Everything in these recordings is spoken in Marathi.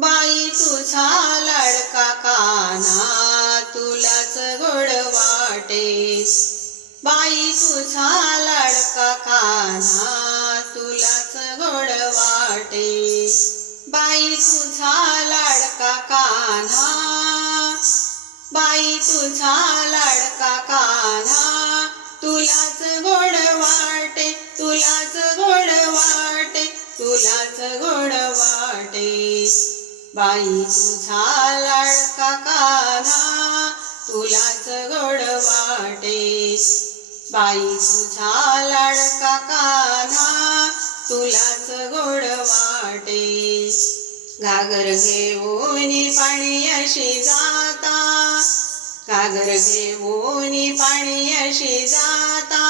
बाई तुझा लाडका काना तुलाच गोड वाटे बाई तुझा लाडका काना तुलाच गोड वाटे बाई तुझा लाडका कान्हा बाई तुझा लाडका कान्हा बाई तुझा लाडका कान्हा तुलाच गोड वाटे बाई तुझा लाडका कान्हा तुलाच गोड वाटे घागर घेऊन पाणी अशी जाता. घागर घेऊन पाणी अशी जाता.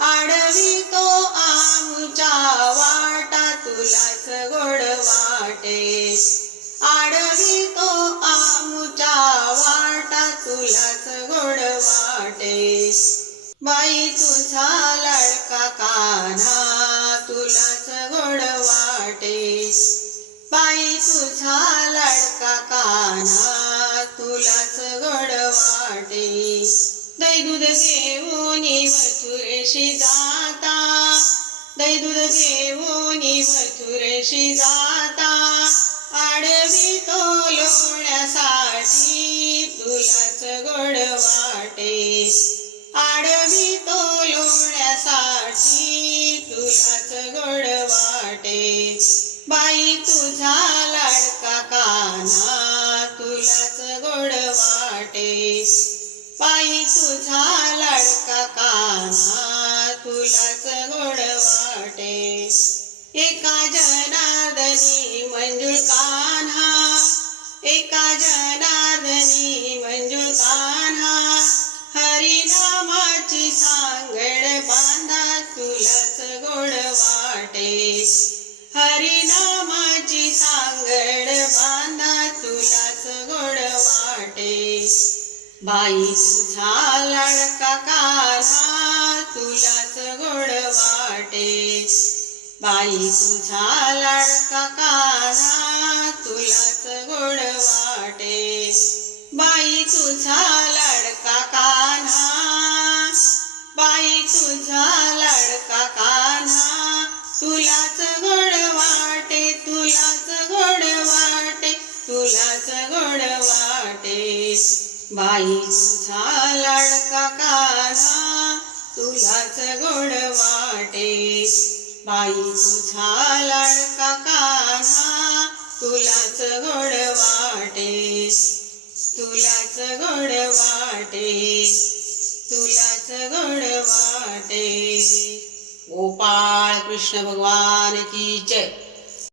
आडवी तो आमच्या वाटा तुलाच गोड वाटे वाढवितो तो वाटा तुलाच गोड वाटे. बाई तुझा लाडका कान्हा तुलाच गोड वाटे. बाई तुझा लाडका कान्हा तुलाच गोड वाटे. दैदूध घेऊन मथुरेशी जाता. दैदूध घेऊन मथुरेशी जाता. आडवी तो लोण्यासाठी तुलाच गोड वाटे. आडवी तो लोण्यासाठी तुलाच गोड वाटे. बाई तुझा लाडका काना तुलाच गोड वाटे. बाई तुझा लाडका काना तुलाच गोड वाटे. एका जनार्दनी मंजुळ कान्हा हरिनामाची सांगड बांधा तुलाच गोड वाटे. बाई तुझा लाडका कान्हा तुलाच गोड वाटे. बाई तुझा लाडका कान्हा तुलाच गोड वाटे. बाई तुझा लाडका कान्हा बाई तुझा लाडका कान्हा तुलाच बाईचा तुझा लाडका कान्हा तुलाच गोड वाटे. बाई तुझा लाडका कान्हा तुलाच गोड वाटे. तुलाच गोड वाटे. तुलाच गोड वाटे. गोपाळ कृष्ण भगवान की जय.